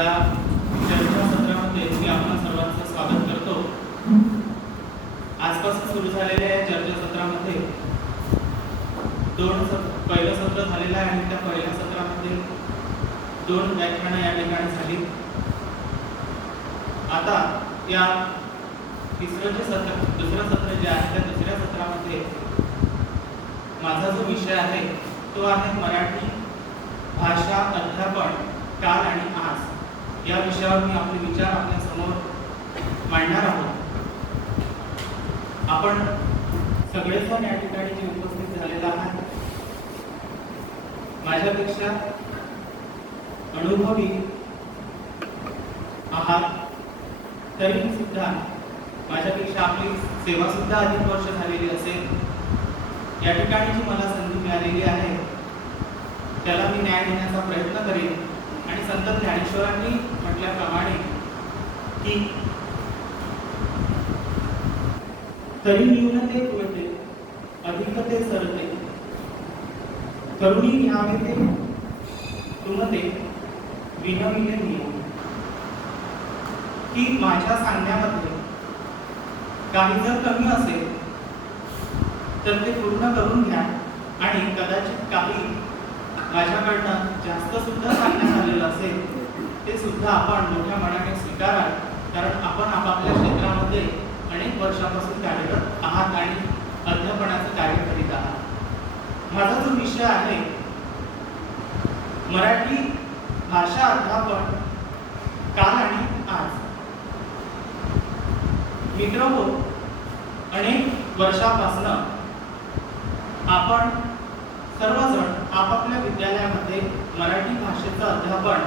या चर्चा सत्रामध्ये मी आपल्या सर्वांचं स्वागत करतो। आजपासून सुरू झालेल्या या चर्चा सत्रामध्ये पहिलं सत्र झालेलं आहे आणि त्या पहिल्या सत्रामध्ये 2 व्याख्यानं या ठिकाणी झाली। आता या दुसरं सत्र जे आहे त्या दुसऱ्या सत्रामध्ये माझा जो विषय आहे तो आहे मराठी भाषा अध्यापन काल आणि आज। या विषयावर मी आपले विचार आपल्या समोर मांडणार आहोत। आपण सगळेजण या ठिकाणी जे उपस्थित झालेला आहे माझ्यापेक्षा अनुभवी आहात, तरी सुद्धा माझ्यापेक्षा आपली सेवा सुद्धा अधिक वर्ष झालेली असेल। या ठिकाणी जी मला संधी मिळालेली आहे त्याला मी न्याय देण्याचा प्रयत्न करेन आणि संत ज्ञानेश्वरांनी म्हटल्याप्रमाणे की तरी न्यूनते कुळते अधिकते सरते करुणी न्यावे ते तुमते विनविले नियम, की माझ्या सांगण्यामध्ये काही जर कमी असेल तर ते पूर्ण करून घ्या आणि कदाचित काही माझ्याकडनं जास्त सुद्धा सांगण्यात आलेलं असेल ते सुद्धा आपण मोठ्या मनाने स्वीकारा, कारण आपण आपापल्या क्षेत्रामध्ये अनेक वर्षापासून कार्यरत आहात आणि अध्यापनाचं कार्य करीत आहात। माझा जो विषय आहे मराठी भाषा अध्यापन काल आणि आज। मित्रहो, अनेक वर्षापासून आपण सर्वजण आपापल्या विद्यालयामध्ये मराठी भाषेचं अध्यापन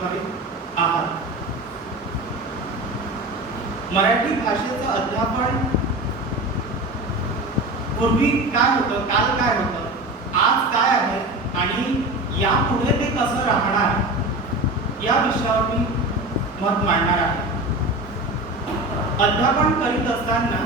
करीत आहात। मराठी भाषेचं अध्यापन पूर्वी काय होतं, काल काय होतं, आज काय आहे आणि यापुढे ते कसं राहणार या विषयावर मी मत मांडणार आहे। अध्यापन करीत असताना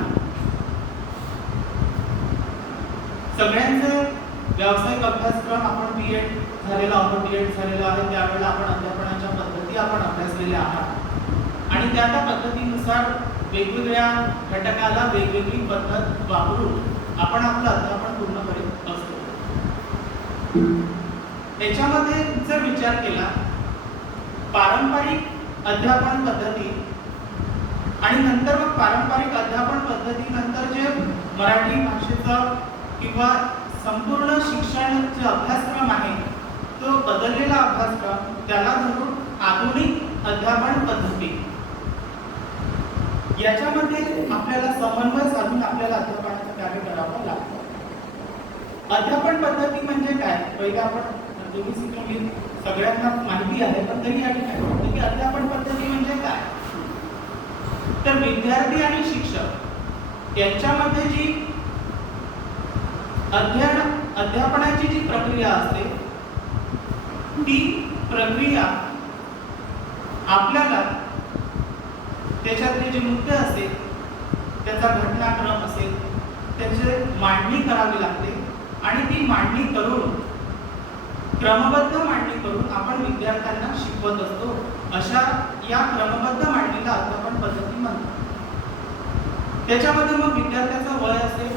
सगळ्यांचे व्यावसायिक अभ्यासक्रम आपण बीएड झालेला आहोत, डीएड झालेला आहे, त्यावेळेला आपण अध्यापनाच्या पद्धती आपण अभ्यासलेल्या आहात आणि त्या पद्धतीनुसार वेगवेगळ्या घटकाला वेगवेगळी पद्धत वापरून आपण आपलं अध्यापन पूर्ण करीत असतो। त्याच्यामध्ये जर विचार केला पारंपरिक अध्यापन पद्धती आणि नंतर मग पारंपरिक अध्यापन पद्धतीनंतर जे मराठी भाषेचं किंवा संपूर्ण शिक्षणाचा अभ्यासक्रम आहे तो बदललेला अभ्यासक्रम, त्याला धरून आधुनिक अध्यापन पद्धती, याच्यामध्ये आपल्याला समन्वय साधून आपल्याला अध्यापनाचं कार्य करावं लागतं। अध्यापन पद्धती म्हणजे काय, पहिले आपण तुम्ही शिकवली सगळ्यांना माहिती आहे, पण तरी या ठिकाणी की अध्यापन पद्धती म्हणजे काय, तर विद्यार्थी आणि शिक्षक यांच्यामध्ये जी अध्यापनाची जी प्रक्रिया असते ती प्रक्रिया आपल्याला त्याच्यातले जे मुद्दे असेल, त्याचा घटनाक्रम असेल, त्याची मांडणी करावी लागते आणि ती मांडणी करून क्रमबद्ध मांडणी करून आपण विद्यार्थ्यांना शिकवत असतो। अशा या क्रमबद्ध मांडणीला अध्यापन पद्धती म्हणतात। त्याच्यामध्ये मग विद्यार्थ्याचं वय असेल,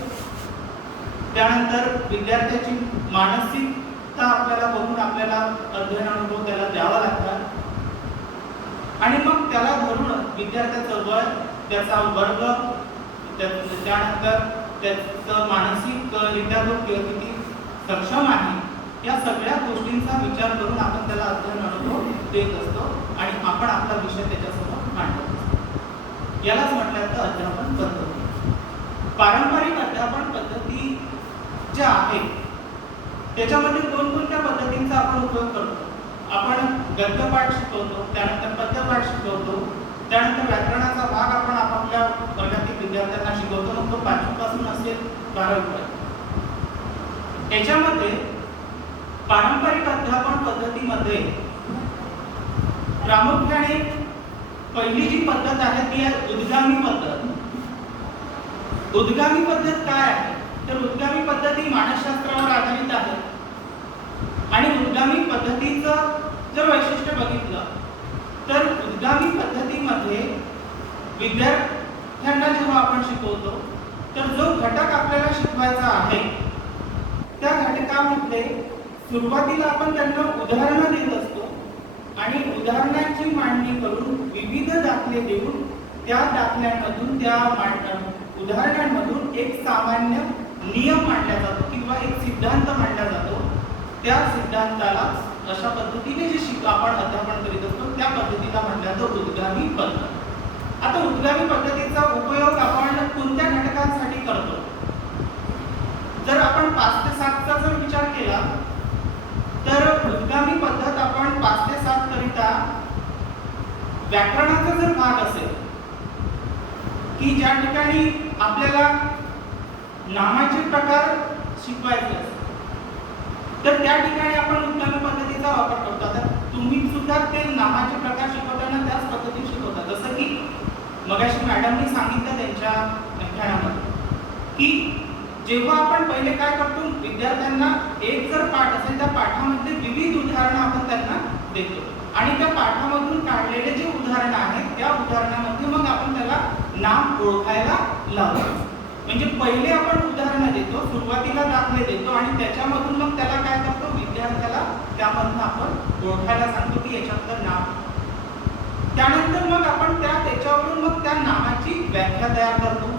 त्यानंतर विद्यार्थ्याची मानसिकता आपल्याला बघून आपल्याला अध्ययन अनुभव त्याला द्यावा लागतात आणि मग त्याला धरून विद्यार्थ्याचं वय, त्याचा वर्ग, त्यानंतर त्याचं मानसिकरित्या तो किती सक्षम आहे या सगळ्या गोष्टींचा विचार करून आपण त्याला अध्ययन अनुभव देत असतो आणि आपण आपला विषय त्याच्यासमोर मांडत असतो। यालाच म्हटलं जातं अध्यापन पद्धती। पारंपरिक अध्यापन पद्धती ज्या आहेत त्याच्यामध्ये कोणकोणत्या पद्धतींचा आपण उपयोग करतो। आपण गद्यपाठ शिकवतो, त्यानंतर पद्यपाठ शिकवतो, त्यानंतर व्याकरणाचा भाग आपण आपापल्या वर्गातील विद्यार्थ्यांना शिकवतो, मग तो 5वी पासून असेल 12वी पर्यंत। याच्यामध्ये पारंपरिक अध्यापन पद्धतीमध्ये प्रामुख्याने पहिली जी पद्धत आहे ती आहे उद्गामी पद्धत। उद्गामी पद्धत काय आहे, तर उद्गामी पद्धत ही मानसशास्त्रावर आधारित आहे आणि उद्गामी पद्धतीचं जर वैशिष्ट्य बघितलं तर विद्यार्थ्यांना जेव्हा आपण शिकवतो तर जो घटक आपल्याला शिकवायचा आहे त्या घटकामध्ये सुरुवातीला आपण त्यांना उदाहरणं देत असतो आणि उदाहरणांची मांडणी करून विविध दाखले देऊन त्या दाखल्यांमधून त्या उदाहरणांमधून एक सामान्य नियम मांडला जातो किंवा एक सिद्धांत मांडला जातो. त्या सिद्धांताला अशा पद्धतीने जे आपण अध्यापन करीत असतो त्या पद्धतीला म्हटलं जातं उद्गामी पद्धत. आता उद्गामी पद्धतीचा उपयोग आपण कोणत्या घटकांसाठी करतो? जर आपण 5 ते 7 चा जर विचार केला तर उद्गामी पद्धत आपण 5 ते 7 करिता व्याकरणाचा जर भाग असेल की ज्या ठिकाणी आपल्याला नामाचे प्रकार शिकवायचे असतात तर त्या ठिकाणी आपण उद्गामी पद्धतीचा वापर करतो. आता तुम्ही सुद्धा ते नामाचे प्रकार शिकवताना त्याच पद्धतीने शिकवता. जसं की मगाशी मॅडमनी सांगितलं त्यांच्या व्याख्यानामध्ये की जेव्हा आपण पहिले काय करतो विद्यार्थ्यांना एक जर पाठ असेल त्या पाठामध्ये विविध उदाहरणं आपण त्यांना देतो आणि त्या पाठामधून काढलेले जे उदाहरणं आहेत त्या उदाहरणामध्ये मग आपण त्याला नाम ओळखायला लावतो. म्हणजे पहिले आपण उदाहरणं देतो, सुरुवातीला दाखले देतो आणि त्याच्यामधून मग त्याला काय करतो विद्यार्थ्याला त्यामधून आपण ओळखायला सांगतो की याच्यातलं नाम. त्यानंतर मग आपण त्याच्यावरून मग त्या नामाची व्याख्या तयार करतो.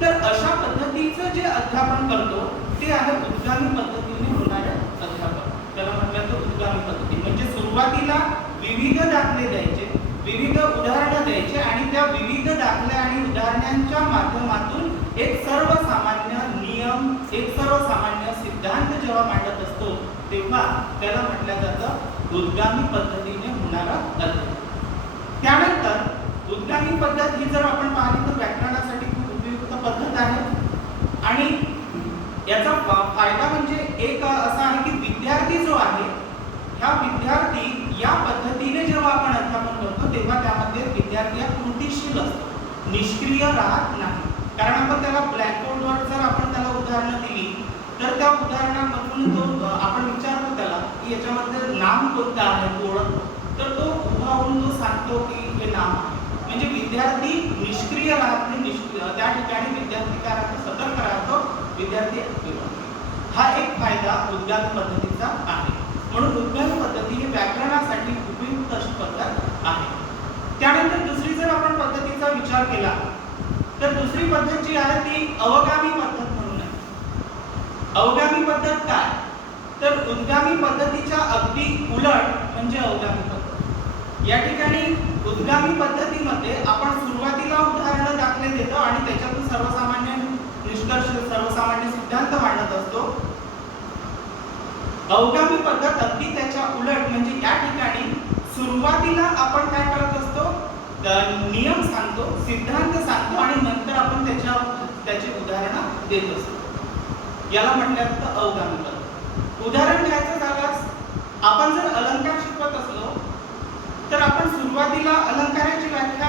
तर अशा पद्धतीचं जे अध्यापन करतो ते आहे उद्गामी पद्धतीने होणारे अध्यापन. त्याला म्हटलं जातं उद्गामी पद्धती. म्हणजे सुरुवातीला विविध दाखले द्यायचे, विविध उदाहरणं द्यायचे आणि त्या विविध दाखले आणि उदाहरणांच्या माध्यमातून एक सर्वसामान्य नियम, एक सर्वसामान्य सिद्धांत जेव्हा मांडत असतो तेव्हा त्याला म्हटलं जातं उद्गामी पद्धतीने होणारा अध्ययन. त्यानंतर उद्गामी पद्धत ही जर आपण पाहिली तर व्याकरणासाठी खूप उपयुक्त पद्धत आहे आणि याचा फायदा म्हणजे एक असा आहे की विद्यार्थी जो आहे ह्या विद्यार्थी या पद्धतीने जेव्हा आपण अध्यापन करतो तेव्हा त्यामध्ये विद्यार्थी हा कृतीशील असतो, निष्क्रिय राहत नाही. कारण आपण त्याला ब्लॅकबोर्डवर जर आपण त्याला उदाहरणं दिली तर त्या उदाहरणामधून तो आपण विचारतो त्याला की याच्यामध्ये नाम कोणतं आहे तो ओळखतो तर तो उभा होऊन तो सांगतो की हे नाम आहे. म्हणजे विद्यार्थी निष्क्रिय राहत नाही, त्या ठिकाणी विद्यार्थी काय राहतो सतर्क राहतो, विद्यार्थी हा एक फायदा उद्गामी पद्धतीचा आहे. म्हणून उद्गामी पद्धती ही व्याकरणासाठी उपयुक्त अशी पद्धत आहे. त्यानंतर दुसरी जर आपण पद्धतीचा विचार केला तर दुसरी पद्धत जी आहे ती अवगामी पद्धत म्हणून आहे. अवगामी पद्धत काय तर उद्गामी पद्धतीच्या अगदी उलट म्हणजे अवगामी पद्धत. या ठिकाणी उद्गामी पद्धतीमध्ये आपण सुरुवातीला उदाहरणं दाखले देतो आणि त्याच्यातून सर्वसामान्य निष्कर्ष, सर्वसामान्य सिद्धांत मांडत असतो. अवगामी पद्धत अगदी त्याच्या उलट म्हणजे या ठिकाणी सुरुवातीला आपण काय करत असतो नियम सांगतो, सिद्धांत सांगतो आणि नंतर आपण त्याचे उदाहरणं देत असतो. याला म्हटलं जातं अवगामी पद्धत. उदाहरण घ्यायचं झाल्यास आपण जर अलंकार शिकवत असलो तर आपण सुरुवातीला अलंकाराची व्याख्या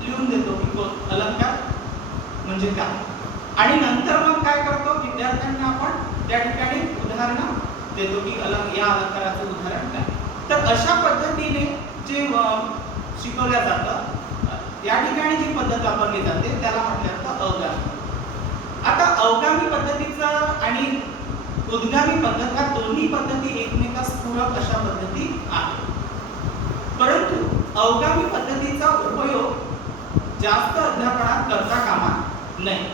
लिहून देतो की अलंकार म्हणजे काय आणि नंतर मग काय करतो विद्यार्थ्यांना आपण त्या ठिकाणी उदाहरणं देतो की या अलंकाराचं उदाहरण काय. तर अशा पद्धतीने जे शिकवल्या जातं या ठिकाणी जी पद्धत वापरली जाते त्याला म्हटलं जातं अवगामी. आता अवगामी पद्धतीचा आणि उद्गामी पद्धत ह्या दोन्ही पद्धती एकमेकास पूरक अशा पद्धती आहेत. परंतु अवगामी पद्धतीचा उपयोग जास्त अध्यापनात करता कामा नये.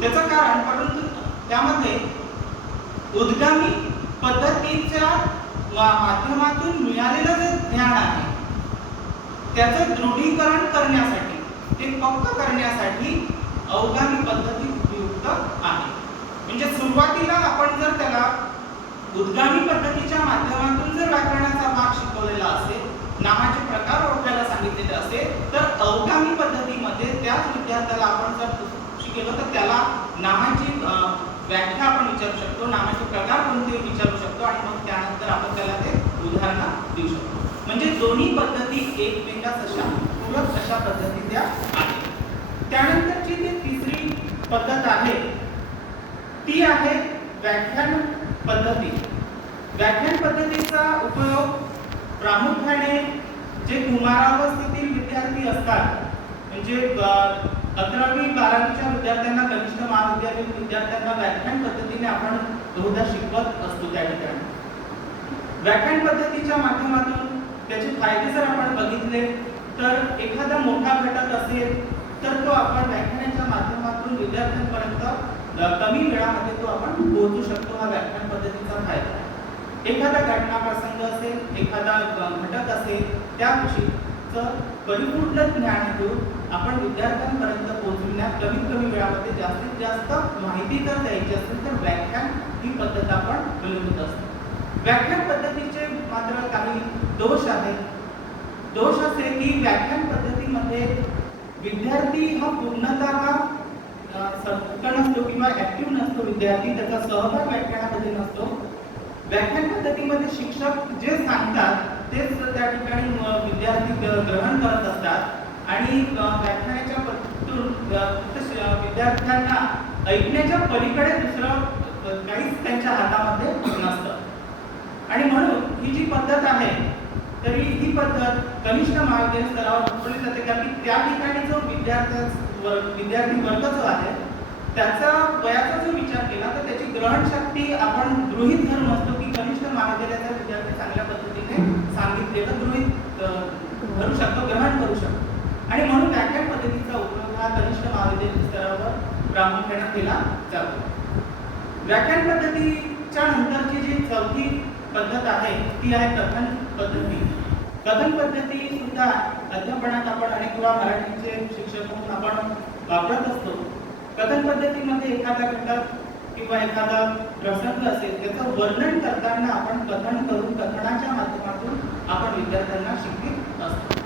त्याचं कारण परंतु त्यामध्ये उद्गामी पद्धतीच्या माध्यमातून मिळालेलं जे ज्ञान आहे त्याचं दृढीकरण करण्यासाठी, ते पक्क करण्यासाठी अवगामी पद्धती उपयुक्त आहे. म्हणजे सुरुवातीला आपण जर त्याला उद्गामी पद्धतीच्या माध्यमातून जर व्याकरणाचा भाग शिकवलेला असेल, नामाचे प्रकार ओळखायला सांगितलेले असेल तर अवगामी पद्धतीमध्ये त्याच विद्यार्थ्याला आपण जर शिकवलं तर त्याला नामाची व्याख्या आपण विचारू शकतो, नामाचे प्रकार कोणते विचारू शकतो आणि मग त्यानंतर आपण त्याला ते उदाहरणं देऊ शकतो. म्हणजे दोन्ही पद्धती एकमेकास अशा पूरक अशा पद्धती त्या आहेत. त्यानंतरची जी तिसरी पद्धत आहे ती आहे व्याख्यान पद्धती. व्याख्यान पद्धतीचा उपयोग प्रामुख्याने जे कुमारावस्थेतील विद्यार्थी असतात म्हणजे 11वी-12वीच्या विद्यार्थ्यांना, कनिष्ठ महाविद्यालयीन विद्यार्थ्यांना व्याख्यान पद्धतीने आपण बहुधा शिकवत असतो त्या ठिकाणी. व्याख्यान पद्धतीच्या माध्यमातून त्याचे फायदे जर आपण बघितले तर एखादा मोठा घटक असेल तर तो आपण व्याख्यानाच्या माध्यमातून विद्यार्थ्यांपर्यंत कमी वेळामध्ये तो आपण पोहोचू शकतो. हा व्याख्यान पद्धतीचा फायदा आहे. एखादा घटना प्रसंग असेल, एखादा घटक असेल, त्या विषयीचं परिपूर्ण ज्ञान घेऊन आपण विद्यार्थ्यांपर्यंत पोहोचविण्यात कमीत कमी वेळामध्ये जास्तीत जास्त माहिती जर द्यायची असेल तर व्याख्यान ही पद्धत आपण अवलंबत असतो. व्याख्यान पद्धतीचे मात्र काही दोष आहेत. दोष असे की व्याख्यान पद्धतीमध्ये विद्यार्थी हा पूर्णतः सक्रिय नसतो किंवा ऍक्टिव्ह नसतो. विद्यार्थी त्याचा सहभाग व्याख्यानामध्ये नसतो. व्याख्यान पद्धतीमध्ये शिक्षक जे सांगतात तेच त्या ठिकाणी विद्यार्थी ग्रहण करत असतात आणि व्याख्यानाच्या पद्धतीतून विद्यार्थ्यांना ऐकण्याच्या पलीकडे दुसरं काहीच त्यांच्या हातामध्ये नसतं. आणि म्हणून ही जी पद्धत आहे तरी ही पद्धत कनिष्ठ महाविद्यालयीन स्तरावर वापरली जाते, कारण की त्या ठिकाणी जो विद्यार्थी वर्ग जो आहे त्याचा वयाचा जो विचार केला तर त्याची ग्रहणशक्ती आपण गृहीत धरून असतो की कनिष्ठ महाविद्यालयाचा विद्यार्थी चांगल्या पद्धतीने सांगितलेलं गृहीत धरू शकतो, ग्रहण करू शकतो. आणि म्हणून व्याख्यान पद्धतीचा उपयोग हा कनिष्ठ महाविद्यालयीन स्तरावर प्रामुख्याने केला जातो. व्याख्यान पद्धतीच्या नंतरची जी चौथी पद्धत आहे ती आहे कथन पद्धती. कथन पद्धती सुद्धा अध्यापनात आपण अनेक वेळा मराठीचे शिक्षक म्हणून आपण वापरत असतो. कथन पद्धतीमध्ये एखादा घटक किंवा एखादा प्रसंग असेल त्याचं वर्णन करताना आपण कथन करून कथनाच्या माध्यमातून आपण विद्यार्थ्यांना शिकवित असतो.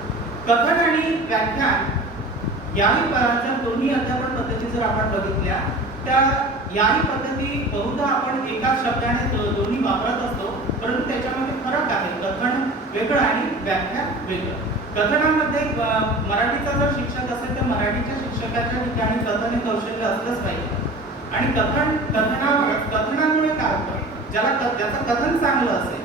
कथन आणि व्याख्यान याही जर दोन्ही अध्यापन पद्धती जर आपण बघितल्या त्या याही पद्धती बहुधा आपण एकाच शब्दाने दोन्ही वापरत असतो, परंतु त्याच्यामध्ये फरक आहे. कथन वेगळं आणि व्याख्यान वेगळं. कथनामध्ये मराठीचा जर शिक्षक असेल तर मराठीच्या शिक्षकाच्या ठिकाणी कथन कौशल्य असलंच पाहिजे. आणि कथनामुळे काय होतं, ज्याचं कथन चांगलं असेल,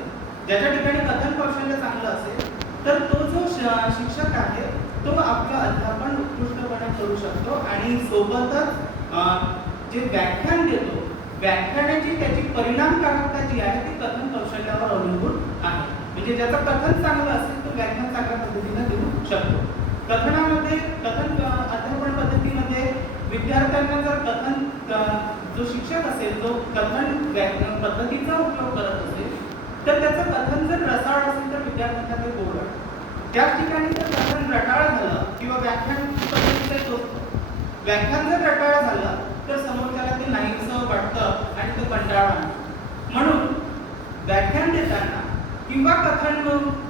ज्याच्या ठिकाणी कथन कौशल्य चांगलं असेल तर तो जो शिक्षक आहे तो आपलं अध्यापन उत्कृष्टपणे करू शकतो. आणि सोबतच जे व्याख्यान देतो व्याख्यानाची त्याची परिणामकारकता जी आहे ती कथन कौशल्यावर अवलंबून आहे. म्हणजे ज्याचं कथन चांगलं असेल तो व्याख्यान चांगल्या पद्धतीने देऊ शकतो. कथनामध्ये अध्यापन पद्धतीमध्ये विद्यार्थ्यांना जर कथन जो शिक्षक असेल जो कथन पद्धतीचा उपयोग करत असेल तर त्याचं कथन जर रसाळ असेल तर विद्यार्थ्यांना ते गोड वाटतं. त्याच ठिकाणी जर कथन रटाळ झालं किंवा व्याख्यान पद्धतीचं व्याख्यान जर रटाळ झालं तर समोरच्याला ते नाहीसं वाटतं आणि तो कंटाळा आणतो. म्हणून व्याख्यान देताना किंवा कथन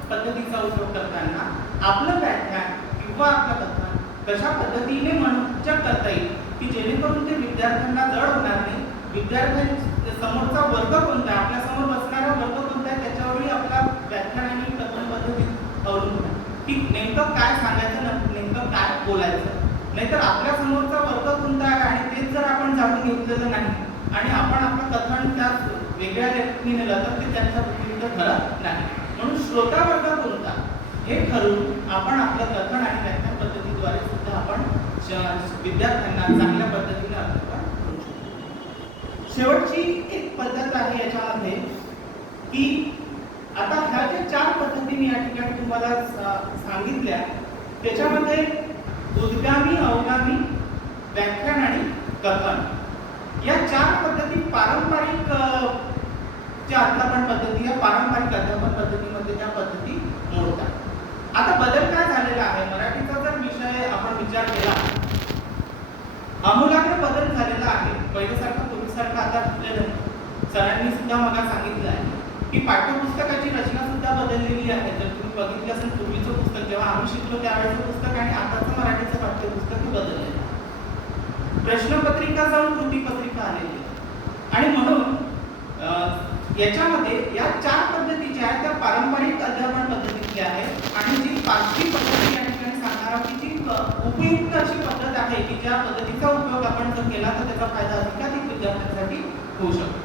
पद्धतीचा उपयोग करताना आपलं व्याख्यान किंवा आपलं कथन कशा पद्धतीने मनोरंजक करता येईल की जेणेकरून ते विद्यार्थ्यांना जड होणार नाही. विद्यार्थ्यांच्या समोरचा वर्ग कोणता आहे, आपल्या समोर बसणारा वर्ग कोणता आहे त्याच्यावरही आपला व्याख्यान आणि कथन पद्धती अवलंबून आहे की नेमकं काय सांगायचं, नेमकं काय बोलायचं. नाहीतर आपल्या समोरचा वर्ग कोणता आहे आणि तेच जर आपण जाणून घेतलेलं नाही आणि आपण आपलं कथन त्या वेगळ्या व्यक्तीने नेलं तर ते त्यांच्या बुद्धीविरुद्ध ठरत नाही. म्हणून श्रोता वर्ग कोणता हे ठरवून आपण आपलं कथन आणि व्याख्यान पद्धतीद्वारे सुद्धा आपण विद्यार्थ्यांना चांगल्या पद्धतीने अध्यापन करू शकतो. शेवटची एक पद्धत आहे याच्यामध्ये की आता ह्या ज्या 4 पद्धती मी या ठिकाणी तुम्हाला सांगितल्या त्याच्यामध्ये उद्गामी, अवगामी, व्याख्यान आणि कथन या 4 पद्धती पारंपरिक ज्या अध्यापन पद्धती या पारंपरिक अध्यापन पद्धतीमध्ये त्या पद्धती मोडतात. आता बदल काय झालेला आहे, मराठीचा जर विषय आपण विचार केला आमूलाग्र बदल झालेला आहे. पहिल्यासारखं पूर्वीसारखं आता आपल्याला सरांनी सुद्धा मला सांगितलं आहे की पाठ्यपुस्तकाची रचना सुद्धा बदललेली आहे. जर तुम्ही बघितलं असेल पूर्वीचं पुस्तक जेव्हा आम्ही शिकलो त्यावेळेचं पुस्तक आणि आताचं मराठीचं पाठ्यपुस्तक हे बदललेलं आहे. प्रश्नपत्रिका जाऊन कृतीपत्रिका आलेली आहे. आणि म्हणून याच्यामध्ये या 4 पद्धती ज्या आहेत त्या पारंपरिक अध्यापन पद्धतीची आहेत आणि जी 5वी पद्धती या ठिकाणी सांगणार की जी उपयुक्त अशी पद्धत आहे की ज्या पद्धतीचा उपयोग आपण जर केला तर त्याचा फायदा अधिकाधिक विद्यार्थ्यांसाठी होऊ शकतो.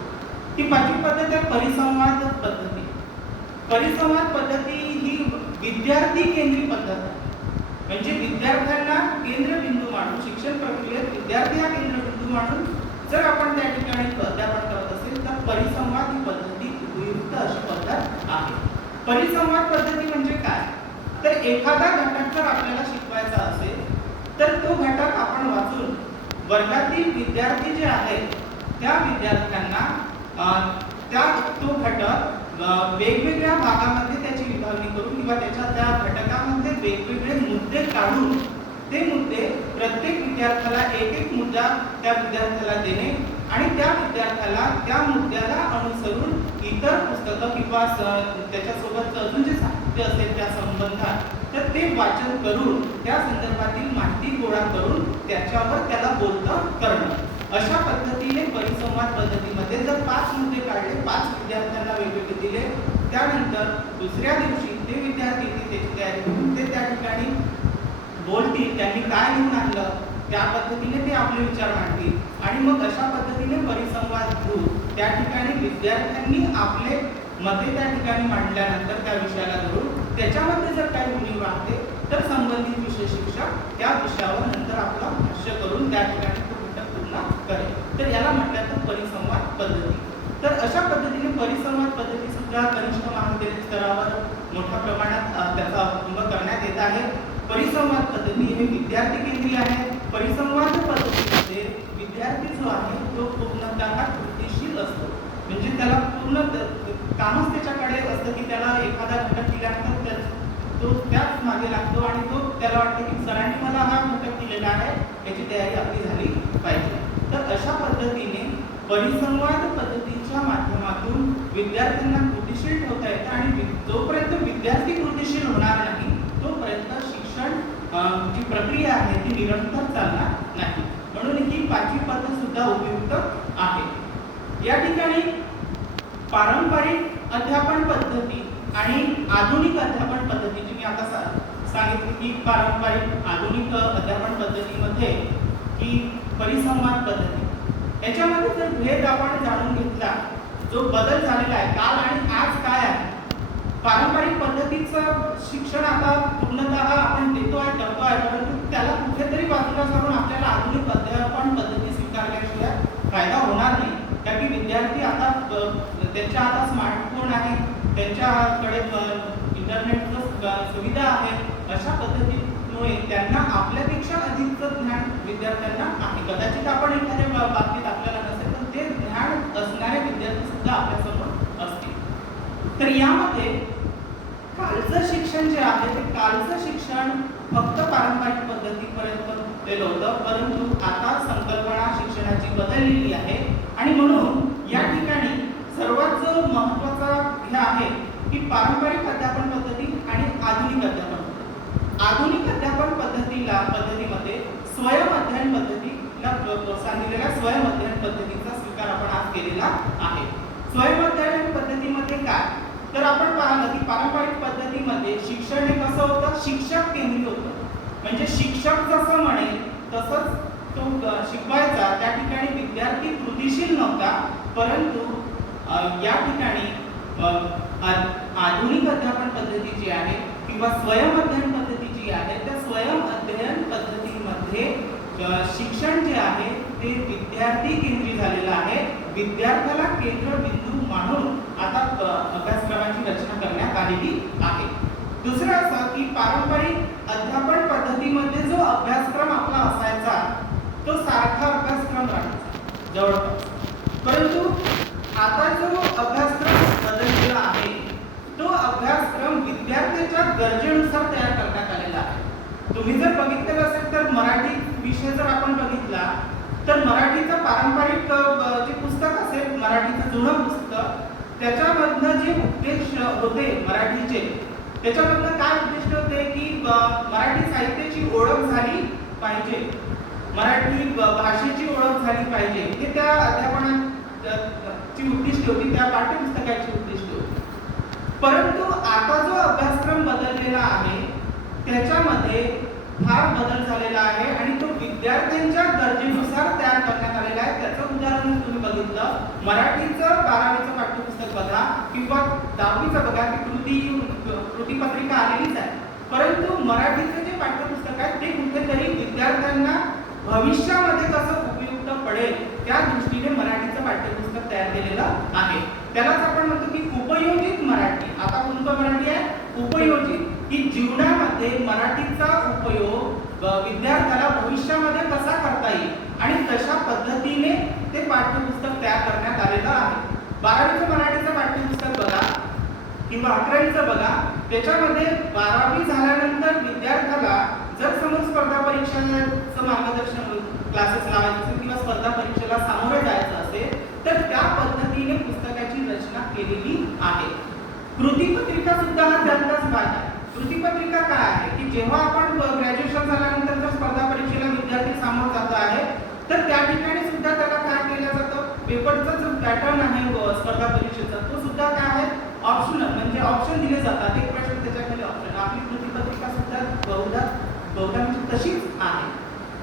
ही 5वी पद्धत आहे परिसंवाद पद्धती. परिसंवाद पद्धती ही विद्यार्थी केंद्रित पद्धत आहे. म्हणजे विद्यार्थ्यांना केंद्रबिंदू मानून शिक्षण प्रक्रियेत विद्यार्थी हा केंद्रबिंदू मानून जर आपण त्या ठिकाणी अध्यापन करत असेल तर परिसंवाद ही पद्धती उपयुक्त अशी पद्धत आहे. परिसंवाद पद्धती म्हणजे काय, तर एखादा घटक जर आपल्याला शिकवायचा असेल तर तो घटक आपण वाचून वर्गातील विद्यार्थी जे आहेत त्या विद्यार्थ्यांना तो घटक वेगवेगळ्या भागामध्ये त्याची विभागणी करून किंवा त्या घटकामध्ये वेगवेगळे मुद्दे काढून ते मुद्दे प्रत्येक विद्यार्थ्याला एक मुद्दा त्या विद्यार्थ्याला देणे आणि त्या विद्यार्थ्याला त्या मुद्द्याला अनुसरून इतर पुस्तकं किंवा त्याच्यासोबत अजून जे साहित्य असेल त्या संबंधात तर ते वाचन करून त्या संदर्भातील माहिती गोळा करून त्याच्यावर त्याला बोलतं करणं. अशा पद्धतीने परिसंवाद पद्धतीमध्ये जर 5 मुद्दे काढले, 5 विद्यार्थ्यांना वेगवेगळे दिले, त्यानंतर दुसऱ्या दिवशी ते विद्यार्थी त्याची तयारी करून ते त्या ठिकाणी बोलतील, त्यांनी काय लिहून आणलं त्या पद्धतीने ते आपले विचार मांडतील आणि मग अशा पद्धतीने परिसंवाद घेऊन त्या ठिकाणी विद्यार्थ्यांनी आपले मते त्या ठिकाणी मांडल्यानंतर त्या विषयाला धरून त्याच्यामध्ये जर काही उणीव राहते तर संबंधित विषय शिक्षक त्या विषयावर नंतर आपला भाष्य करून त्या ठिकाणी करेल. तर याला म्हटलं तर परिसंवाद पद्धती. तर अशा पद्धतीने परिसंवाद पद्धती सुद्धा कनिष्ठ महाविद्यालय स्तरावर मोठ्या प्रमाणात त्याचा अवलंब करण्यात येत आहे. परिसंवाद पद्धती हे विद्यार्थी केंद्रीय आहे. परिसंवाद पद्धतीमध्ये विद्यार्थी जो आहे तो पूर्णतः कृतीशील असतो, म्हणजे त्याला पूर्ण कामच त्याच्याकडे असतं की त्याला एखादा घटक दिल्यानंतर तो त्याच मागे लागतो आणि तो त्याला वाटतं की सरांनी मला हा घटक दिलेला आहे याची तयारी आपली झाली पाहिजे. तर अशा पद्धतीने परिसंवाद पद्धतीच्या माध्यमातून विद्यार्थ्यांना कृतीशील ठेवता येतं आणि जोपर्यंत विद्यार्थी कृतीशील होणार नाही तोपर्यंत शिक्षण जी प्रक्रिया आहे ती निरंतर चालणार नाही. म्हणून ही 5वी पद्धत सुद्धा उपयुक्त आहे. या ठिकाणी पारंपरिक अध्यापन पद्धती आणि आधुनिक अध्यापन पद्धतीची मी आता सांगितली की पारंपरिक आधुनिक अध्यापन पद्धतीमध्ये की परिसंवाद पद्धती याच्यामध्ये जर भेद आपण जाणून घेतला, जो बदल झालेला आहे काल आणि आज काय आहे. पारंपरिक पद्धतीचं शिक्षण आता पूर्णतः आपण देतो आहे करतो आहे, परंतु त्याला कुठेतरी बाजूला सारून आपल्याला आधुनिक अध्यापन पद्धती स्वीकारल्याशिवाय फायदा होणार नाही. कारण की विद्यार्थी आता त्यांच्या हातात स्मार्टफोन आहे, त्यांच्याकडे इंटरनेटचं सुविधा आहे. अशा पद्धतीमुळे त्यांना आपल्यापेक्षा अधिकचं ज्ञान विद्यार्थ्यांना आहे. कदाचित आपण एखाद्या बाबतीत आपल्याला नसेल पण ते ज्ञान असणारे विद्यार्थी सुद्धा आपल्यासमोर असतील. तर यामध्ये कालचं शिक्षण जे आहे ते कालचं शिक्षण फक्त पारंपरिक पद्धतीपर्यंत गेलं होतं, परंतु आता संकल्पना शिक्षणाची बदललेली आहे आणि म्हणून या ठिकाणी सर्वात जो महत्त्वाचा हे आहे की पारंपरिक अध्यापन पद्धती आणि आधुनिक अध्यापन पद्धती. आधुनिक अध्यापन पद्धतीमध्ये स्वयं अध्ययन पद्धतीला प्रोत्साहन दिलेल्या स्वयं अध्ययन पद्धतीचा स्वीकार आपण आज केलेला आहे. स्वयं अध्ययन पद्धतीमध्ये काय, तर आपण पाहिलं की पारंपरिक पद्धतीमध्ये शिक्षण हे कसं होतं, शिक्षक केंद्रीय होतं. म्हणजे शिक्षक जसं म्हणेल तसंच तो शिकवायचा. त्या ठिकाणी विद्यार्थी कृतीशील नव्हता, परंतु या ठिकाणी आधुनिक अध्यापन पद्धती जी आहे किंवा स्वयं अध्ययन पद्धती जी आहे त्या स्वयं अध्ययन पद्धतीमध्ये शिक्षण जे आहे ते विद्यार्थी केंद्रित झालेलं आहे. विद्यार्थ्याला केंद्रबिंदू मानून आता अभ्यासक्रमाची रचना करण्यात आलेली आहे. दुसरं असं की पारंपरिक अध्यापन पद्धतीमध्ये जो अभ्यासक्रम आपला असायचा तो सारखा अभ्यासक्रम राहायचा जवळपास, परंतु आता जो अभ्यासक्रम बदललेला आहे तो अभ्यासक्रम विद्यार्थ्याच्या गरजेनुसार तयार करण्यात आलेला आहे. तुम्ही जर बघितलेलं असेल तर मराठी विषय जर आपण बघितला तर मराठीचं पारंपरिक जे पुस्तक असेल, मराठीचं जुनं पुस्तक, त्याच्यामधनं जे उद्देश होते मराठीचे, त्याच्यामधनं काय उद्दिष्ट होते की मराठी साहित्याची ओळख झाली पाहिजे, मराठी भाषेची ओळख झाली पाहिजे, हे त्या अध्यापनाची उद्दिष्ट होती, त्या पाठ्यपुस्तकाची उद्दिष्ट होती. परंतु आता जो अभ्यासक्रम बदललेला आहे त्याच्यामध्ये फार बदल झालेला आहे आणि तो विद्यार्थ्यांच्या गरजेनुसार तयार करण्यात आलेला आहे. त्याचं उदाहरण तुम्ही बघितलं, मराठीचं 12वीचं पाठ्यपुस्तक बघा किंवा 10वीचं बघा की कृतीपत्रिका आलेलीच आहे, परंतु मराठीचे जे पाठ्यपुस्तक आहे ते कुठेतरी विद्यार्थ्यांना भविष्यामध्ये कसं उपयुक्त पडेल त्या दृष्टीने मराठीचं पाठ्यपुस्तक तयार केलेलं आहे. त्यालाच आपण म्हणतो की उपयोजित मराठी. आता कोणतं मराठी आहे? उपयोजित. की जीवनामध्ये मराठीचा उपयोग विद्यार्थ्याला भविष्यामध्ये कसा करता येईल आणि तशा पद्धतीने ते पाठ्यपुस्तक तयार करण्यात आलेलं आहे. 12वीचं मराठीचं पाठ्यपुस्तक बघा किंवा 11वीचं बघा, त्याच्यामध्ये 12वी झाल्यानंतर विद्यार्थ्याला जर समोर स्पर्धा परीक्षांचं मार्गदर्शन क्लासेस लावायचे असेल किंवा स्पर्धा परीक्षेला सामोरे जायचं असेल तर त्या पद्धतीने पुस्तकाची रचना केलेली आहे. कृतीपत्रिका सुद्धा हा त्यातलाच भाग आहे. कृतीपत्रिका काय आहे की जेव्हा आपण ग्रॅज्युएशन झाल्यानंतर जर स्पर्धा परीक्षेला विद्यार्थी सामोर जात आहे तर त्या ठिकाणी सुद्धा त्याला काय केलं जातं, पेपरचा जो पॅटर्न आहे स्पर्धा परीक्षेचा तो सुद्धा काय आहे, ऑप्शनल, म्हणजे ऑप्शन दिले जातात. एक प्रश्न त्याच्या खाली ऑप्शन. आपली कृतीपत्रिका सुद्धा बहुधा म्हणजे तशीच आहे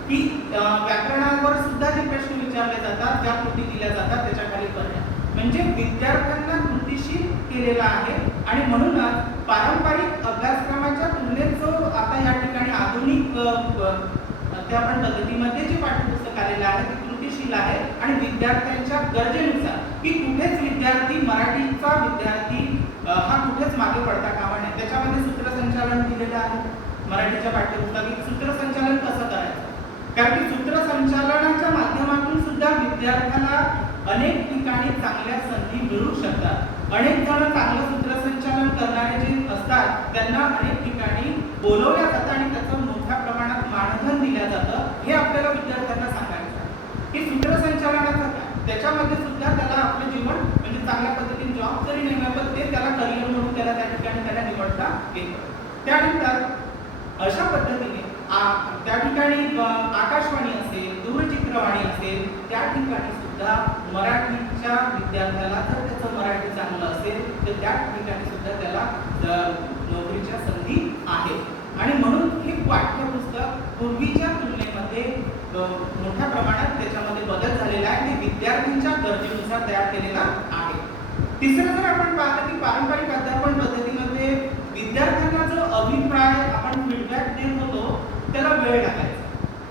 की व्याकरणावर सुद्धा जे प्रश्न विचारले जातात, ज्या कृती दिल्या जातात त्याच्या खाली पर्याय, म्हणजे विद्यार्थ्यांना कृतीशील केलेला आहे. आणि म्हणूनच पारंपरिक अभ्यासक्रमाच्या तुलनेत जो आता या ठिकाणी आधुनिक अध्यापन पद्धतीमध्ये जे पाठ्यपुस्तक आलेलं आहे ते कृतीशील आहे आणि विद्यार्थ्यांच्या गरजेनुसार की कुठेच विद्यार्थी मराठीचा विद्यार्थी हा कुठेच मागे पडता कामा नये. त्याच्यामध्ये सूत्रसंचालन दिलेलं आहे. मराठीच्या पाठ्यपुस्तकात सूत्रसंचालन कसं करायचं, कारण की सूत्रसंचालनाच्या माध्यमातून सुद्धा विद्यार्थ्याला अनेक ठिकाणी चांगल्या संधी मिळू शकतात. अनेक जण चांगलं सूत्रसंचालन करणारे जे असतात त्यांना अनेक ठिकाणी बोलवल्या जातं आणि त्याचं मोठ्या प्रमाणात मानधन दिलं जातं. हे आपल्याला विद्यार्थ्यांना सांगायचं आहे की सूत्रसंचालनाचं काय, त्याच्यामध्ये सुद्धा त्याला आपलं जीवन म्हणजे चांगल्या पद्धतीने जॉब जरी नाही मिळत ते त्याला करिअर म्हणून त्याला त्या ठिकाणी त्याला निवडता येतं. त्यानंतर अशा पद्धतीने त्या ठिकाणी आकाशवाणी असेल, दूरचित्रवाणी असेल, त्या ठिकाणी सुद्धा मराठीच्या विद्यार्थ्याला जर त्याचं मराठी चांगलं असेल तर त्या ठिकाणी सुद्धा त्याला नोकरीच्या संधी आहेत. आणि म्हणून हे पाठ्यपुस्तक पूर्वीच्या तुलनेमध्ये मोठ्या प्रमाणात त्याच्यामध्ये बदल झालेला आहे आणि विद्यार्थ्यांच्या गरजेनुसार तयार केलेला आहे. तिसरं जर आपण पाहिलं की पारंपरिक अध्यापन पद्धतीमध्ये विद्यार्थ्यांना जो अभिप्राय आपण फीडबॅक देत होतो त्याला वेळ लागायचा.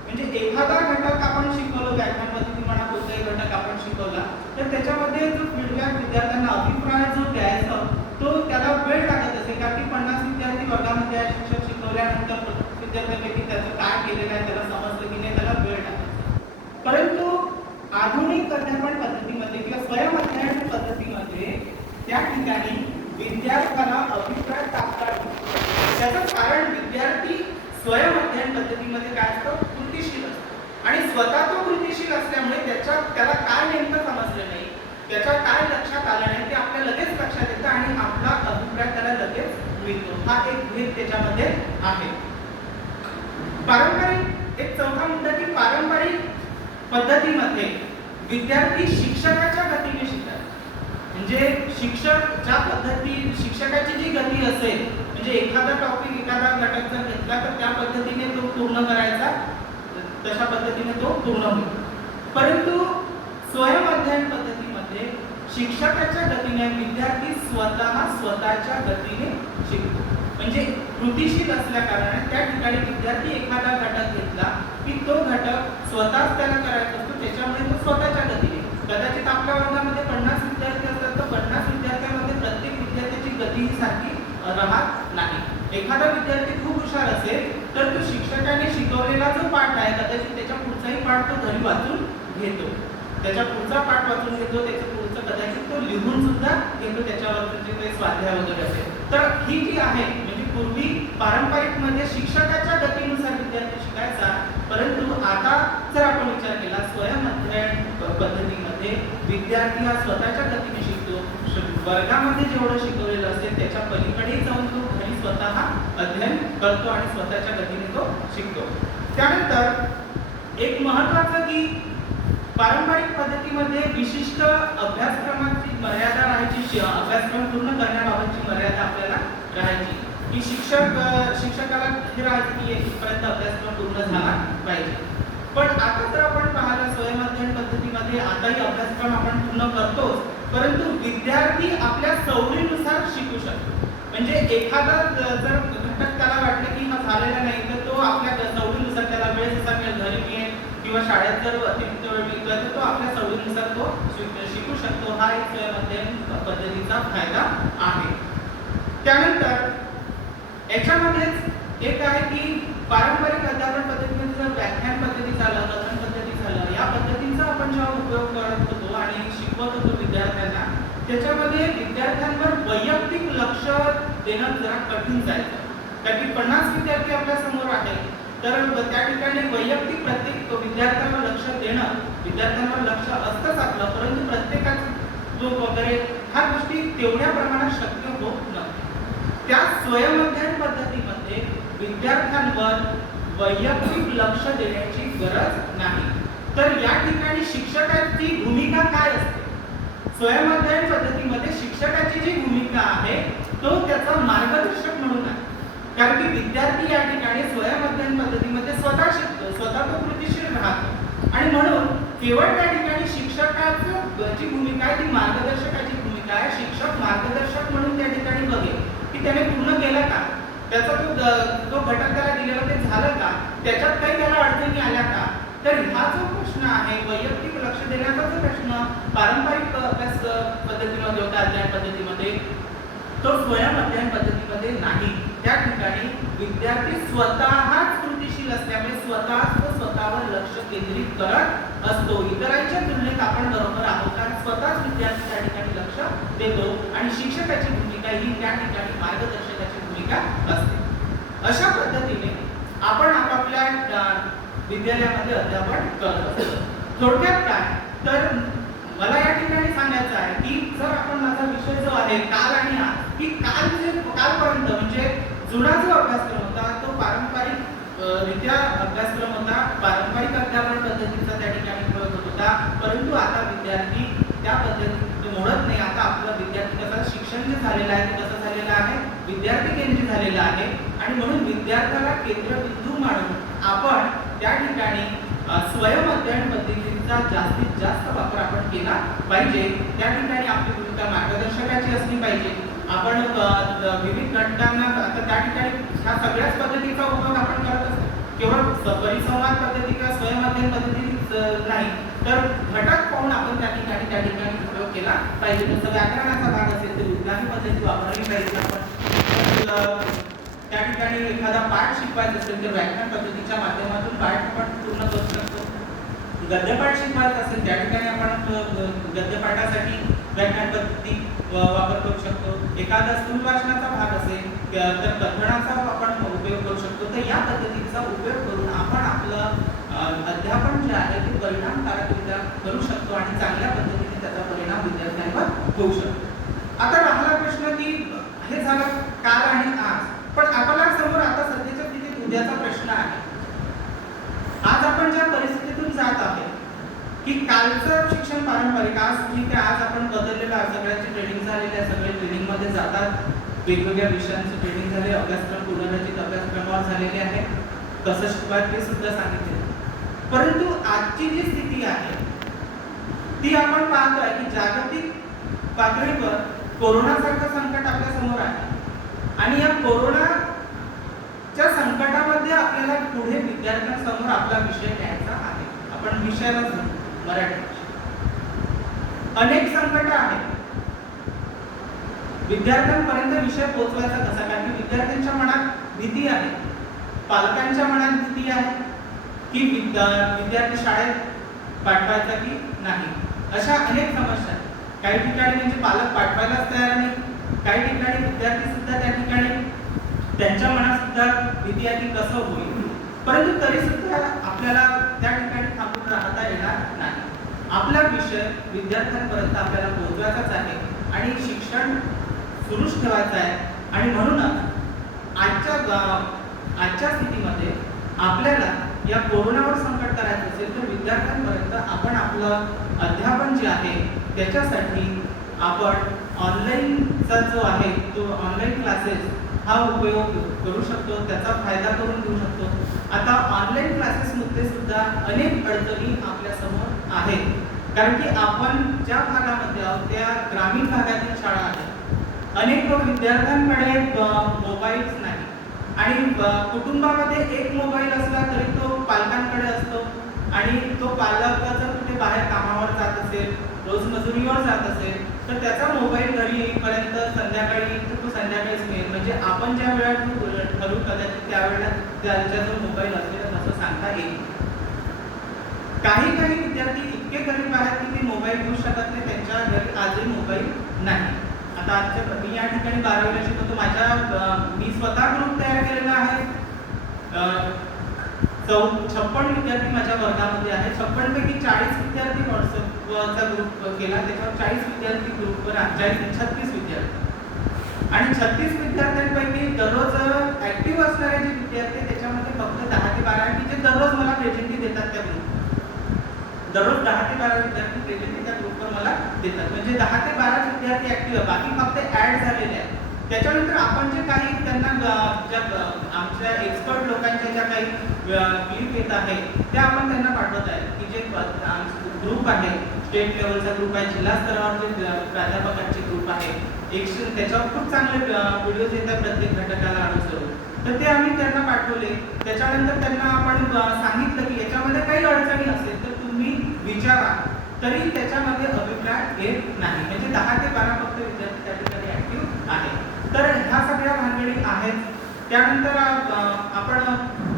म्हणजे एखादा घटक आपण शिकवलो, व्याख्यान पद्धती म्हणा कोणताही घटक आपण शिकवला तर त्याच्यामध्ये जो फीडबॅक विद्यार्थ्यांना अभिप्राय जो द्यायचा तो त्याला वेळ लागत असे. कारण की 50 विद्यार्थी वर्गामध्ये शिक्षक शिकवल्यानंतर विद्यार्थ्यांपैकी त्याचं काय केलेलं आहे त्याला समजलं की नाही त्याला वेळ लागायचा. परंतु आधुनिक अध्यापन पद्धतीमध्ये किंवा स्वयं अध्ययन पद्धतीमध्ये त्या ठिकाणी विद्यार्थ्याला अभिप्राय तात्काळ. त्याचं कारण विद्यार्थी स्वयं अध्ययन पद्धतीमध्ये काय असतं, कृतीशील असतो आणि स्वतः तो कृतीशील असल्यामुळे त्याला काय नेमकं समजलं नाही, त्याच्या काय लक्षात आलं नाही ते आपल्या लगेच लक्षात येतं आणि आपला अभिप्राय त्याला लगेच मिळतो. हा एक भेद त्याच्यामध्ये आहे. पारंपरिक एक चौथा मुद्दा की पारंपरिक पद्धतीमध्ये विद्यार्थी शिक्षकाच्या गतीने शिकतात. म्हणजे शिक्षक ज्या पद्धती शिक्षकाची जी गती असेल म्हणजे एखादा टॉपिक एखादा घटक जर घेतला तर त्या पद्धतीने तो पूर्ण करायचा, तशा पद्धतीने तो पूर्ण होईल. परंतु स्वयं अध्ययन पद्धतीमध्ये शिक्षकाच्या गतीने विद्यार्थी स्वतःच्या गतीने शिकतो. म्हणजे कृतीशील असल्या कारणाने त्या ठिकाणी विद्यार्थी एखादा घटक घेतला की तो घटक स्वतःच त्याला करायचा असतो, त्याच्यामुळे तो स्वतःच्या गतीने. कदाचित आपल्या वर्गामध्ये 50 विद्यार्थी असतात तर 50 विद्यार्थ्यांमध्ये प्रत्येक विद्यार्थ्याची गती ही सारखी राहत नाही. एखादा विद्यार्थी खूप हुशार असेल तर तो शिक्षकाने शिकवलेला जो पाठ आहे कदाचित त्याच्या पुढचाही पाठ तो घरी वाचून घेतो, त्याच्या पुढचा पाठ वाचून घेतो, त्याच्या पुढचं कदाचित तो लिहून सुद्धा घेतो, त्याच्यावरचं जे काही स्वाध्याय वगैरे असेल. तर ही जी आहे म्हणजे पूर्वी पारंपरिक मध्ये शिक्षकाच्या गतीनुसार विद्यार्थी शिकायचा, परंतु आता जर आपण विचार केला स्वयं अध्ययन पद्धतीमध्ये विद्यार्थी हा स्वतःच्या गतीने शिकतो. वर्गामध्ये जेवढं शिकवलेलं असेल त्याच्या पलीकडे जाऊन तो घरी स्वतः अध्ययन करतो आणि स्वतःच्या गतीने तो शिकतो. त्यानंतर एक महत्त्वाचं की पारंपरिक पद्धतीमध्ये विशिष्ट अभ्यासक्रमाची मर्यादा राहायची, अभ्यासक्रम पूर्ण करण्याबाबतची मर्यादा आपल्याला राहायची की शिक्षकाला हे राहायचं की इथपर्यंत अभ्यासक्रम पूर्ण झाला पाहिजे. पण आता जर आपण पाहिलं स्वयं अध्ययन पद्धतीमध्ये आताही अभ्यासक्रम आपण पूर्ण करतोच, परंतु विद्यार्थी आपल्या सवयीनुसार शिकू शकतो. म्हणजे एखादा जर घटक त्याला वाटलं की हा झालेला किंवा शाळेत जर अतिरिक्त वेळ मिळतोय तर तो आपल्या सवयीनुसार तो शिकू शकतो. हा एक स्वयं अध्ययन पद्धतीचा फायदा आहे. त्यानंतर याच्यामध्येच एक आहे की पारंपरिक अध्यापन पद्धतीमध्ये जर व्याख्यान पद्धती झालं, कथन पद्धती झालं, या पद्धतींचा आपण जेव्हा उपयोग करत होतो आणि शिकवत होतो विद्यार्थ्यांना, त्याच्यामध्ये विद्यार्थ्यांवर वैयक्तिक लक्ष देणं जरा कठीण जायचं. कारण की 50 विद्यार्थी आपल्या समोर आहेत, तर त्या ठिकाणी वैयक्तिक प्रत्येक विद्यार्थ्यांवर लक्ष देणं, विद्यार्थ्यांवर लक्ष असतंच आपलं, परंतु प्रत्येकाचा जो वगैरे ह्या गोष्टी तेवढ्या प्रमाणात शक्य होत नव्हत्या. त्या स्वयंअध्ययन पद्धतीमध्ये विद्यार्थ्यांवर वैयक्तिक लक्ष देण्याची गरज नाही. तर या ठिकाणी शिक्षकाची भूमिका काय असते? स्वयंअध्ययन पद्धतीमध्ये शिक्षकाची जी भूमिका आहे तो त्याचा मार्गदर्शक म्हणून आहे. कारण की विद्यार्थी या ठिकाणी स्वयंअध्ययन पद्धतीमध्ये स्वतः शिकतो, स्वतः तो कृतीशील राहतो आणि म्हणून केवळ त्या ठिकाणी शिक्षकाची जी भूमिका आहे ती मार्गदर्शकाची भूमिका आहे. शिक्षक मार्गदर्शक म्हणून त्या ठिकाणी बघेल की त्याने पूर्ण केलं का, त्याचा तो घटक त्याला दिलेला ते झालं का, त्याच्यात काही त्याला अडचणी आल्या का. तर हा जो प्रश्न आहे वैयक्तिक लक्ष देण्याचा जो प्रश्न पारंपरिक अभ्यास पद्धतीमध्ये होता, अध्ययन पद्धतीमध्ये, तो स्वयंअध्ययन पद्धतीमध्ये नाही. त्या ठिकाणी विद्यार्थी स्वतःच कृतीशील असल्यामुळे स्वतःवर लक्ष केंद्रित करत असतो. इतरांच्या तुलनेत आपण बरोबर आहोत कारण स्वतःच विद्यार्थी त्या ठिकाणी लक्ष देतो आणि शिक्षकाची भूमिका ही त्या ठिकाणी मार्गदर्शकाची भूमिका असते. अशा पद्धतीने आपण आपापल्या विद्यालयामध्ये अध्यापन करत असतो. थोडक्यात काय तर मला या ठिकाणी सांगायचं आहे की जर आपण माझा विषय जो आहे काल आणि आज, की कालपर्यंत म्हणजे जुना जो अभ्यासक्रम होता तो पारंपरिक रित्या अभ्यासक्रम होता, पारंपरिक अध्यापन पद्धतीचा त्या ठिकाणी प्रयोग होत होता. परंतु आता विद्यार्थी त्या पद्धती मोडत नाही. आता आपलं विद्यार्थी कसं शिक्षण जे झालेलं आहे ते कसं झालेलं आहे, विद्यार्थी केंद्रित झालेलं आहे आणि म्हणून विद्यार्थ्याला केंद्रबिंदू मानून आपण त्या ठिकाणी स्वयंअध्ययन पद्धतीचा जास्तीत जास्त वापर आपण केला पाहिजे. त्या ठिकाणी आपली भूमिका मार्गदर्शकाची असली पाहिजे. आपण विविध घटकांना आता त्या ठिकाणी ह्या सगळ्याच पद्धतीचा उपयोग आपण करत असतो. केवळ परिसंवाद पद्धती किंवा स्वयंअध्ययन पद्धती नाही तर घटक पाहून आपण त्या ठिकाणी उपयोग केला पाहिजे. जसं व्याकरणाचा भाग असेल तर उद्गामी पद्धती वापरली पाहिजे. आपण त्या ठिकाणी एखादा पाठ शिकवायचा असेल तर व्याकरण पद्धतीच्या माध्यमातून पाठ आपण पूर्ण करू शकतो. गद्यपाठ शिकवायचा असेल त्या ठिकाणी आपण गद्यपाठासाठी व्याकरण पद्धती वापर करू शकतो. एखादा स्थूल भाषणाचा भाग असेल तर कथनाचा आपण उपयोग करू शकतो. तर या पद्धतीचा उपयोग करून आपण आपलं अध्यापन जे आहे ते परिणामकारकरित्या करू शकतो आणि चांगल्या पद्धतीने त्याचा परिणाम विद्यार्थ्यांवर होऊ शकतो. आता राहिला प्रश्न की हे झालं काल आणि आज, पण आपल्या समोर आता सध्याच्या स्थितीत उद्याचा प्रश्न आहे. आज आपण ज्या परिस्थितीतून जात आहोत की कालचं शिक्षण पारंपरिक, आज ठीक आहे आज आपण बदललेलं आहे, सगळ्यांची ट्रेनिंग झालेली आहे, सगळे ट्रेनिंगमध्ये जातात, वेगवेगळ्या विषयांची ट्रेनिंग झाली, अभ्यासक्रम पुनर्रचित अभ्यासक्रमावर झालेले आहे, कसं शिकवायचं ते सुद्धा सांगितले. परंतु आजची जी स्थिती आहे ती आपण पाहतोय की जागतिक पातळीवर कोरोनासारखं संकट आपल्या समोर आहे आणि या कोरोनाच्या संकटामध्ये आपल्याला पुढे विद्यार्थ्यांसमोर आपला विषय घ्यायचा आहे. आपण विषयाला मराठी अनेक संकट आहेत. विद्यार्थ्यांपर्यंत विषय पोहोचवायचा कसा, कारण की विद्यार्थ्यांच्या मनात भीती आहे, पालकांच्या मनात भीती आहे की विद्यार्थी शाळेत पाठवायचा की नाही, अशा अनेक समस्या. काही ठिकाणी म्हणजे पालक पाठवायलाच तयार नाही, काही ठिकाणी विद्यार्थी सुद्धा त्या ठिकाणी त्यांच्या मनात सुद्धा भीती आहे की कसं होईल. परंतु तरी सुद्धा आपल्याला त्या ठिकाणी थांबून राहता येणार नाही. आपला विषय विद्यार्थ्यांपर्यंत आपल्याला पोहोचवायचाच आहे आणि शिक्षण सुरूच ठेवायचं आहे. आणि म्हणूनच आजच्या स्थितीमध्ये आपल्याला या कोरोनावर संकट करायचं असेल तर विद्यार्थ्यांपर्यंत आपण आपलं अध्यापन जे आहे त्याच्यासाठी आपण ऑनलाईनचा जो आहे तो ऑनलाईन क्लासेस हा उपयोग करू शकतो, त्याचा फायदा करून घेऊ शकतो. आता ऑनलाईन क्लासेसमध्ये सुद्धा अनेक अडचणी आपल्यासमोर आहेत, कारण की आपण ज्या भागामध्ये आहोत त्या ग्रामीण भागातील शाळा आहेत. अनेक विद्यार्थ्यांकडे मोबाईल्स नाही आणि कुटुंबामध्ये एक मोबाईल असला तरी तो पालकांकडे असतो आणि तो पालक जर कुठे बाहेर कामावर जात असेल, रोज मजुरीवर जात असेल, तर त्याचा मोबाईल घरी येईपर्यंत संध्याकाळी तो संध्याकाळीच मिळेल. म्हणजे आपण ज्या वेळा ठरवू कदाचित त्यावेळेला त्यांच्याजवळ मोबाईल असेल असं सांगता येईल. काही विद्यार्थी इतके गरीब आहेत की ते मोबाईल घेऊ शकत नाही, त्यांच्या घरी आजही मोबाईल नाही. आता मी या ठिकाणी 12वीला शिकवतो. मी स्वतः ग्रुप तयार केलेला आहे. 56 विद्यार्थी माझ्या वर्गामध्ये आहेत. 56 पैकी 40 विद्यार्थी व्हॉट्सअपचा ग्रुप केला, त्याच्यावर 40 विद्यार्थी ग्रुपवर 36 विद्यार्थी आणि 36 विद्यार्थ्यांपैकी दररोज ऍक्टिव्ह असणारे जे विद्यार्थी त्याच्यामध्ये फक्त 10 ते 12 की जे दररोज मला प्रेझेंटी देतात त्या ग्रुप. दररोज 10 ते 12 विद्यार्थी प्रेझेंटी त्या ग्रुपवर मला देतात. म्हणजे 10 ते 12 विद्यार्थी ऍक्टिव्ह, बाकी फक्त ऍड झालेले आहेत. त्याच्यानंतर आपण जे काही त्यांना आमच्या एक्सपर्ट लोकांच्या ज्या काही क्लिप येत आहेत त्या आपण त्यांना पाठवत आहे की जे ग्रुप आहे, स्टेट लेवलचा ग्रुप आहे, जिल्हा स्तरावर जे प्राध्यापकांचे ग्रुप आहे, त्याच्यावर खूप चांगले व्हिडिओज येतात प्रत्येक घटकाला अनुसरून. तर ते आम्ही त्यांना पाठवले. त्याच्यानंतर त्यांना आपण सांगितलं की याच्यामध्ये काही अडचणी असेल तर तुम्ही विचारा, तरी त्याच्यामध्ये अभिप्राय येत नाही. म्हणजे 10 ते 12 फक्त विद्यार्थी त्या ठिकाणी ऍक्टिव्ह आहे. तर ह्या सगळ्या भानगडी आहेत. त्यानंतर आपण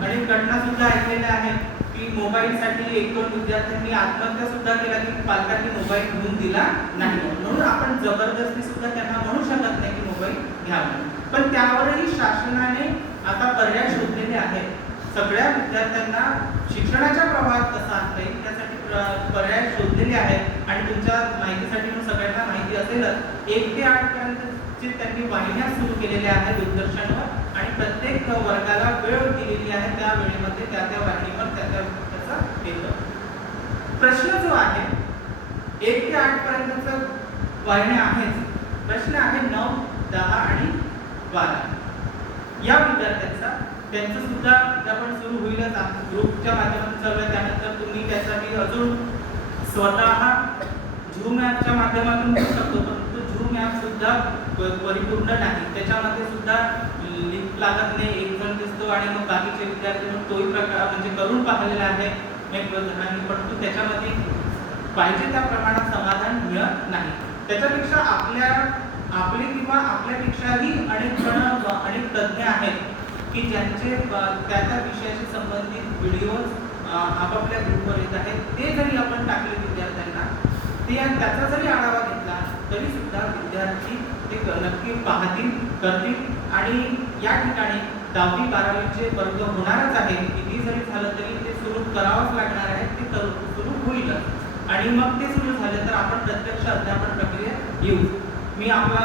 अनेक घटना सुद्धा ऐकलेल्या आहेत की मोबाईलसाठी 1-2 विद्यार्थ्यांनी आत्महत्या सुद्धा केल्या की पालकांनी मोबाईल घेऊन दिला नाही. म्हणून आपण जबरदस्ती सुद्धा त्यांना म्हणू शकत नाही की मोबाईल घ्यावा. पण त्यावरही शासनाने आता पर्याय शोधलेले आहेत. सगळ्या विद्यार्थ्यांना शिक्षणाच्या प्रवाहात कसा आणता येईल त्यासाठी पर्याय शोधलेले आहेत. आणि तुमच्या माहितीसाठी सगळ्यांना माहिती असेलच, 1 ते 8 पर्यंतचे त्यांनी वाहिन्या सुरू केलेल्या आहेत दूरदर्शनवर आणि प्रत्येक वर्गाला वेळ दिलेली आहे. त्या वेळेमध्ये त्या वाहिनीवर त्याचा येतं. प्रश्न जो आहे 1 ते 8 पर्यंतचा वाहिन्या आहेच. प्रश्न आहे 9, 10 आणि 12 या विद्यार्थ्यांचा. त्यांचं सुद्धा आपण सुरू होईलच, ग्रुपच्या माध्यमातून चालू आहे. त्यानंतर तुम्ही त्यासाठी अजून स्वतः झूम ॲपच्या माध्यमातून करू शकतो, परंतु झूम ॲप सुद्धा परिपूर्ण नाही. त्याच्यामध्ये सुद्धा लिंक लागत नाही, एक जण दिसतो आणि मग बाकीचे विद्यार्थी म्हणून तोही प्रकार म्हणजे करून पाहिलेला आहे परंतु त्याच्यामध्ये पाहिजे त्या प्रमाणात समाधान मिळत नाही. त्याच्यापेक्षा आपले किंवा आपल्यापेक्षाही अनेक तज्ञ आहेत की ज्यांचे त्या विषयाशी संबंधित व्हिडिओज आपापल्या ग्रुपवर येत आहेत. ते जरी आपण टाकले विद्यार्थ्यांना, त्याचा जरी आढावा घेतला तरी सुद्धा विद्यार्थी ते नक्की पाहतील, करतील आणि या ठिकाणी 10वी 12वीचे वर्ग होणारच आहे. किती जरी झालं तरी ते सुरू करावंच लागणार आहे. ते सुरू होईल आणि मग ते सुरू झाले तर आपण प्रत्यक्ष अध्यापन प्रक्रियेत येऊ. मी आपला